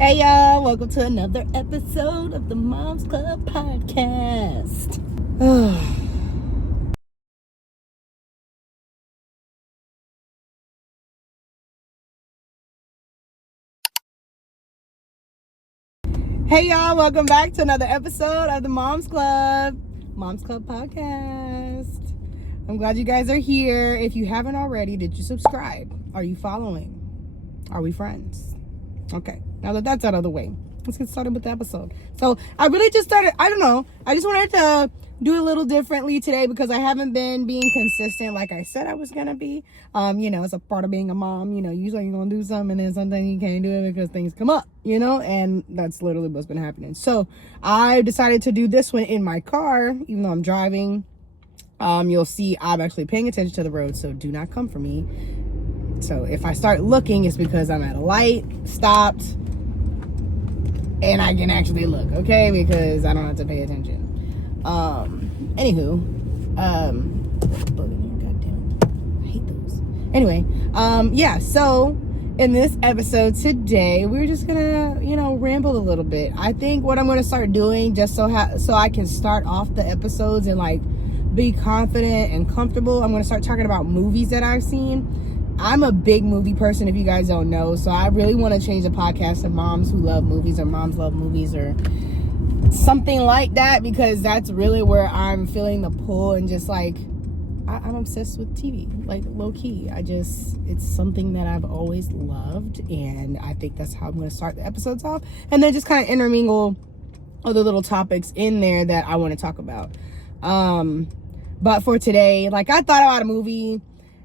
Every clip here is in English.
Hey y'all, welcome to another episode of the Moms Club podcast. Hey y'all, welcome back to another episode of the Moms Club podcast. I'm glad you guys are here. If you haven't already, did you subscribe? Are you following? Are we friends? Okay, now that that's out of the way, let's get started with the episode. So I really just started, I just wanted to do a little differently today because I haven't been being consistent like I said I was gonna be. It's a part of being a mom. Usually you're gonna do something and then sometimes you can't do it because things come up, and that's literally what's been happening. So I decided to do this one in my car, even though I'm driving. You'll see I'm actually paying attention to the road, so do not come for me. So if I start looking, it's because I'm at a light, stopped, and I can actually look, okay? Because I don't have to pay attention. Goddamn, I hate those. Anyway, so in this episode today, we're just gonna, ramble a little bit. I think what I'm gonna start doing, just so I can start off the episodes and be confident and comfortable, I'm gonna start talking about movies that I've seen. I'm a big movie person, if you guys don't know, so I really want to change the podcast to Moms Who Love Movies or Moms Love Movies or something like that, because that's really where I'm feeling the pull and just I'm obsessed with TV, low key. It's something that I've always loved, and I think that's how I'm going to start the episodes off, and then just kind of intermingle other little topics in there that I want to talk about. But for today, I thought about a movie.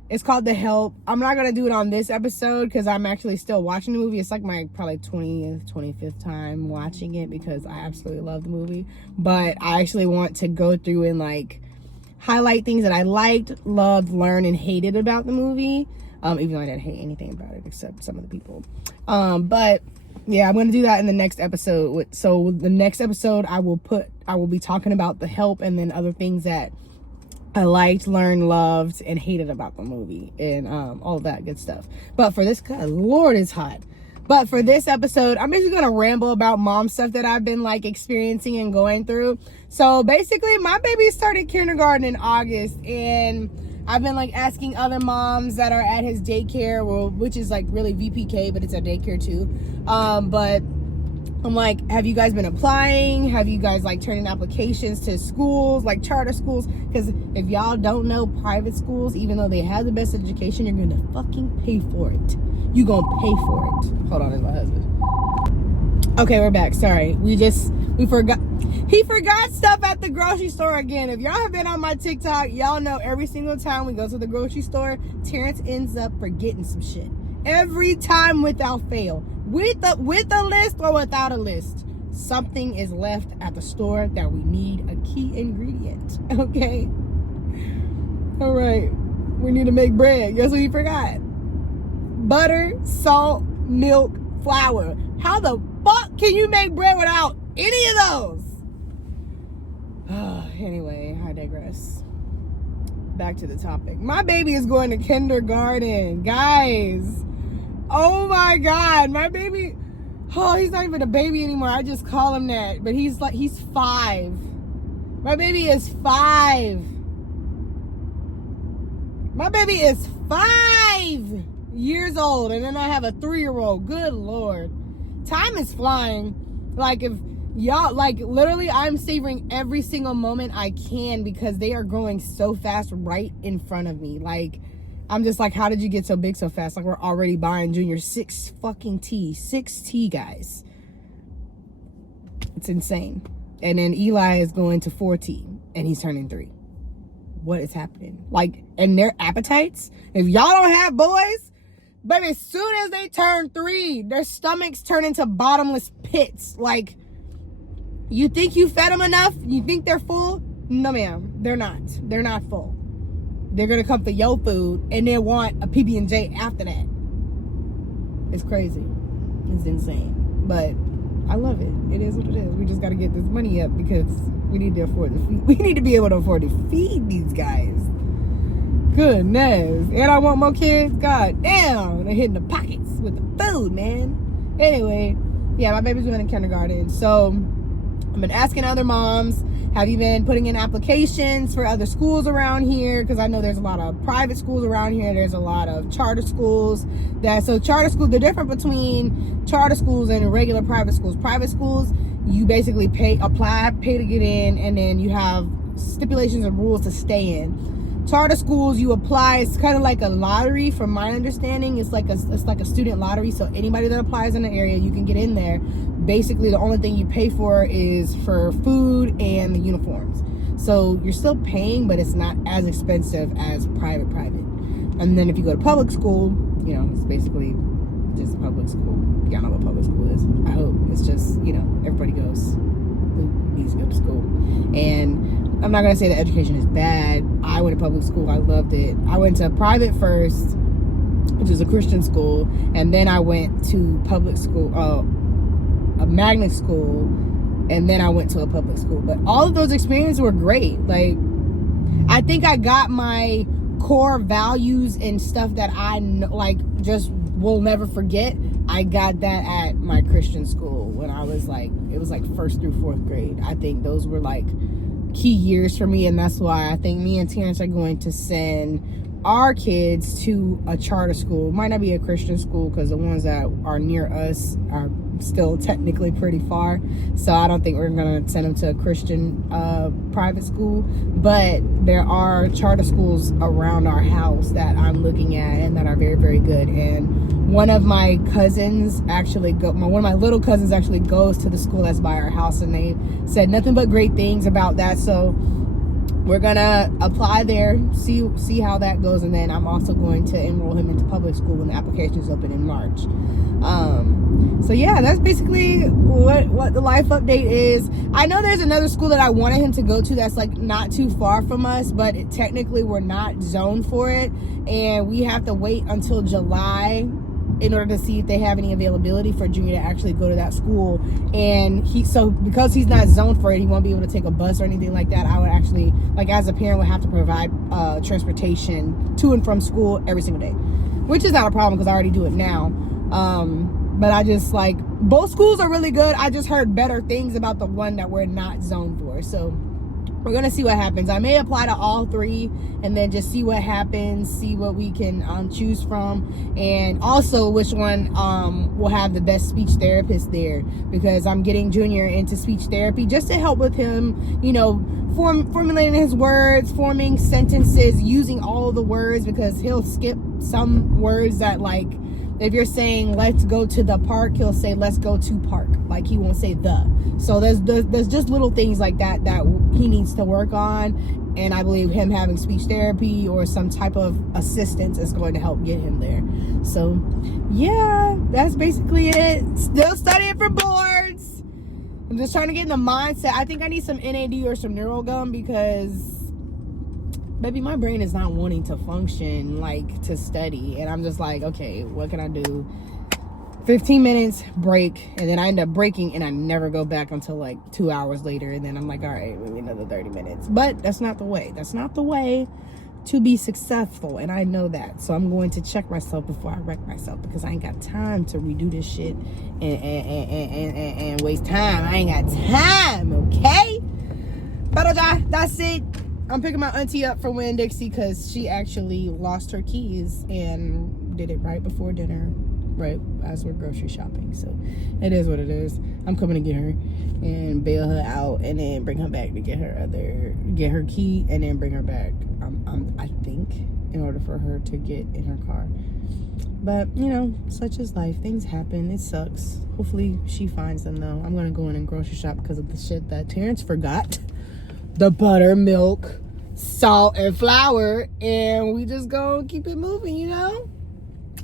It's called The Help. I'm not going to do it on this episode because I'm actually still watching the movie. It's my probably 20th, 25th time watching it because I absolutely love the movie. But I actually want to go through and highlight things that I liked, loved, learned, and hated about the movie. Even though I didn't hate anything about it except some of the people. But yeah, I'm going to do that in the next episode. So the next episode I will be talking about The Help and then other things that I liked, learned, loved, and hated about the movie and all that good stuff. But for this, God, Lord, it's hot. But for this episode, I'm basically going to ramble about mom stuff that I've been experiencing and going through. So basically, my baby started kindergarten in August, and I've been asking other moms that are at his daycare, which is really VPK, but it's a daycare too. But I'm have you guys been applying? Have you guys turned in applications to schools, charter schools? Because if y'all don't know, private schools, even though they have the best education, you're gonna fucking pay for it. You gonna pay for it. Hold on, it's my husband. Okay, we're back. Sorry, we forgot. He forgot stuff at the grocery store again. If y'all have been on my TikTok, y'all know every single time we go to the grocery store, Terrence ends up forgetting some shit. Every time without fail. With a list or without a list, something is left at the store that we need, a key ingredient. Okay? All right. We need to make bread. Guess what he forgot? Butter, salt, milk, flour. How the fuck can you make bread without any of those? Anyway, I digress. Back to the topic. My baby is going to kindergarten, guys. Oh my God, my baby, he's not even a baby anymore. I just call him that, but he's 5. My baby is 5. My baby is 5 years old, and then I have a 3-year-old. Good Lord. Time is flying. If y'all, literally, I'm savoring every single moment I can because they are growing so fast right in front of me. I'm just how did you get so big so fast? We're already buying Junior 6 T, guys. It's insane. And then Eli is going to 4T, and he's turning 3. What is happening? And their appetites, if y'all don't have boys, but as soon as they turn 3, their stomachs turn into bottomless pits. You think you fed them enough? You think they're full? No, ma'am. They're not. They're not full. They're going to come for your food and then want a PB&J after that. It's crazy. It's insane. But I love it. It is what it is. We just got to get this money up because we need to afford to feed. We need to be able to afford to feed these guys. Goodness. And I want more kids. God damn. They're hitting the pockets with the food, man. Anyway, Yeah, my baby's going in kindergarten. So I've been asking other moms, have you been putting in applications for other schools around here? Because I know there's a lot of private schools around here. There's a lot of charter schools. So charter schools, the difference between charter schools and regular private schools. Private schools, you basically pay to get in, and then you have stipulations and rules to stay in. Charter schools, you apply. It's kind of like a lottery, from my understanding. It's like a student lottery. So anybody that applies in the area, you can get in there. Basically, the only thing you pay for is for food and the uniforms. So you're still paying, but it's not as expensive as private. And then if you go to public school, you know, it's basically just public school. Y'all know what public school is. I hope. It's just, you know, everybody goes who needs to go to school. And I'm not going to say that education is bad. I went to public school. I loved it. I went to private first, which is a Christian school. And then I went to public school, a magnet school. And then I went to a public school. But all of those experiences were great. Like, I think I got my core values and stuff that I like just will never forget. I got that at my Christian school when I was like, it was like 1st through 4th grade. I think those were like key years for me, and that's why I think me and Terrence are going to send our kids to a charter school. It might not be a Christian school because the ones that are near us are still technically pretty far, so I don't think we're gonna send them to a Christian private school, but there are charter schools around our house that I'm looking at and that are very, very good. And one of my cousins one of my little cousins actually goes to the school that's by our house, and they said nothing but great things about that. So we're gonna apply there, see how that goes, and then I'm also going to enroll him into public school when the application is open in March. So yeah, that's basically what the life update is. I know there's another school that I wanted him to go to that's like not too far from us, but technically we're not zoned for it, and we have to wait until July in order to see if they have any availability for Junior to actually go to that school. And because he's not zoned for it, he won't be able to take a bus or anything like that. I would actually, like, as a parent, would have to provide transportation to and from school every single day, which is not a problem because I already do it now. But I just, like, both schools are really good. I just heard better things about the one that we're not zoned for. So we're going to see what happens. I may apply to all three and then just see what happens, see what we can choose from, and also which one will have the best speech therapist there, because I'm getting Junior into speech therapy just to help with him, you know, formulating his words, forming sentences, using all the words, because he'll skip some words that, like, if you're saying let's go to the park, he'll say let's go to park. Like, he won't say the. So there's just little things like that he needs to work on, and I believe him having speech therapy or some type of assistance is going to help get him there. So yeah, that's basically it. Still studying for boards. I'm just trying to get in the mindset. I think I need some NAD or some NeuroGum because baby, my brain is not wanting to function, like, to study. And I'm just like, okay, what can I do? 15 minutes break, and then I end up breaking and I never go back until like 2 hours later, and then I'm like, all right, maybe another 30 minutes. But that's not the way. That's not the way to be successful, and I know that. So I'm going to check myself before I wreck myself, because I ain't got time to redo this shit and waste time. I ain't got time, okay? But that's it. I'm picking my auntie up from Winn-Dixie because she actually lost her keys and did it right before dinner, right as we're grocery shopping. So it is what it is. I'm coming to get her and bail her out, and then bring her back to get her key, and then bring her back. I think, in order for her to get in her car. But you know, such is life. Things happen. It sucks. Hopefully she finds them though. I'm gonna go in and grocery shop because of the shit that Terrence forgot. The butter, milk, salt, and flour, and we just gonna keep it moving, you know?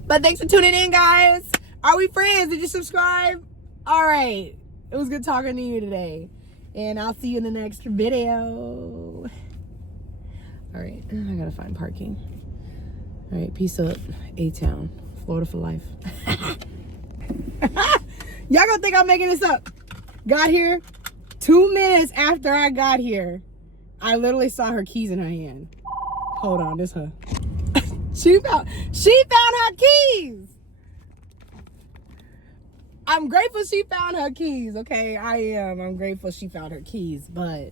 But thanks for tuning in, guys. Are we friends? Did you subscribe? All right. It was good talking to you today, and I'll see you in the next video. All right. I gotta find parking. All right. Peace up. A-Town. Florida for life. Y'all gonna think I'm making this up. Got here 2 minutes after I got here. I literally saw her keys in her hand. Hold on, this her. She found her keys. I'm grateful she found her keys, okay? I am. I'm grateful she found her keys. But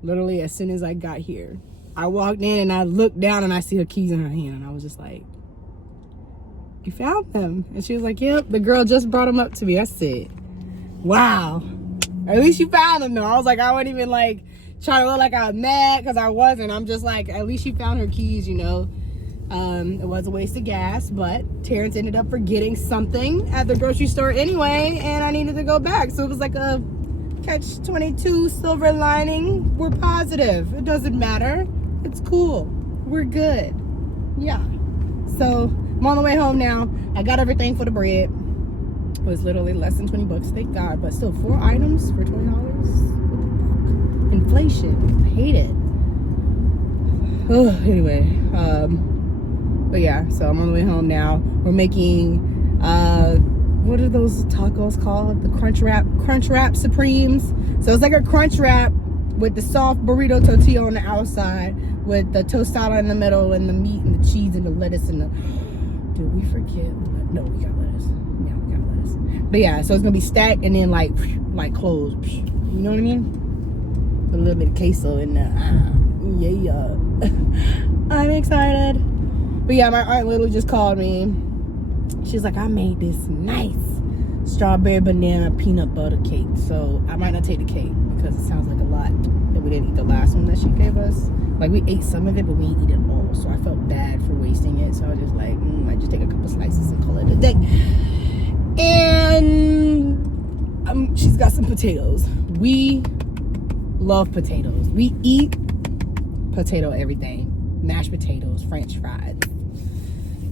literally as soon as I got here, I walked in and I looked down and I see her keys in her hand. And I was just like, you found them? And she was like, yep, the girl just brought them up to me. I said, wow. At least you found them though. I was like, I wasn't even like trying to look like I was mad because I wasn't. I'm just like, at least she found her keys, you know. It was a waste of gas, but Terrence ended up forgetting something at the grocery store anyway, and I needed to go back. So it was like a catch-22 silver lining. We're positive. It doesn't matter. It's cool. We're good. Yeah. So I'm on the way home now. I got everything for the bread. It was literally less than 20 bucks, thank God. But still, 4 items for $20. Inflation. I hate it. Oh, anyway. But yeah, so I'm on the way home now. We're making, what are those tacos called? The Crunch Wrap Supremes. So it's like a Crunch Wrap with the soft burrito tortilla on the outside, with the tostada in the middle, and the meat and the cheese and the lettuce and the, did we forget? No, we got lettuce. Yeah, we got lettuce. But yeah, so it's gonna be stacked and then like closed. You know what I mean? A little bit of queso in there. Yeah. I'm excited. But yeah, my aunt literally just called me. She's like, I made this nice strawberry banana peanut butter cake. So I might not take the cake because it sounds like a lot that we didn't eat the last one that she gave us. Like, we ate some of it, but we didn't eat it all. So I felt bad for wasting it. So I was just like, I just take a couple slices and call it a day. And she's got some potatoes. We love potatoes. We eat potato everything. Mashed potatoes, French fries,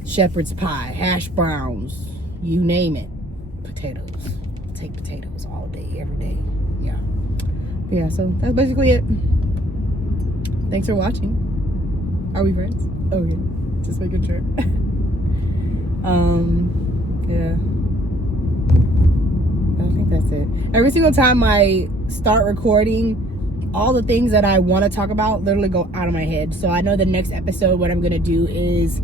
shepherd's pie, hash browns, you name it. Potatoes. Take potatoes all day, every day. Yeah, so that's basically it. Thanks for watching. Are we friends? Oh yeah, just making sure. Yeah, I think that's it. Every single time I start recording, all the things that I want to talk about literally go out of my head. So I know the next episode, what I'm gonna do is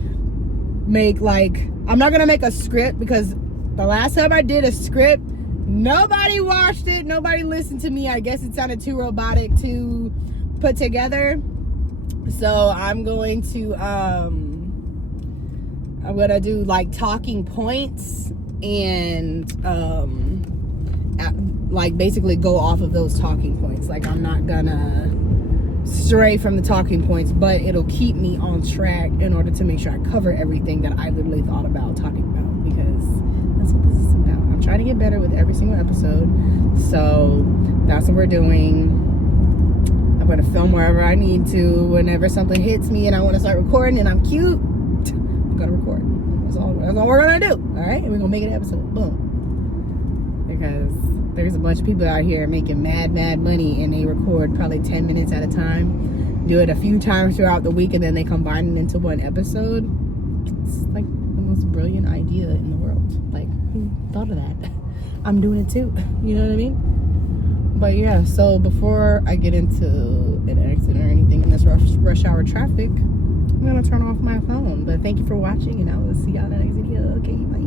make, like, I'm not gonna make a script, because the last time I did a script, nobody watched it, nobody listened to me. I guess it sounded too robotic to put together. So I'm going to do like talking points and like basically go off of those talking points. Like, I'm not gonna stray from the talking points, but it'll keep me on track in order to make sure I cover everything that I literally thought about talking about, because that's what this is about. I'm trying to get better with every single episode. So that's what we're doing. I'm gonna film wherever I need to. Whenever something hits me and I want to start recording and I'm cute, I'm gonna record. That's all we're gonna do. All right, and we're gonna make an episode. Boom. Because there's a bunch of people out here making mad money, and they record probably 10 minutes at a time, do it a few times throughout the week, and then they combine it into one episode. It's like the most brilliant idea in the world. Like, who thought of that? I'm doing it too. You know what I mean? But yeah, so before I get into an accident or anything in this rush hour traffic, I'm gonna turn off my phone. But thank you for watching, and I will see y'all in the next video. Okay, bye.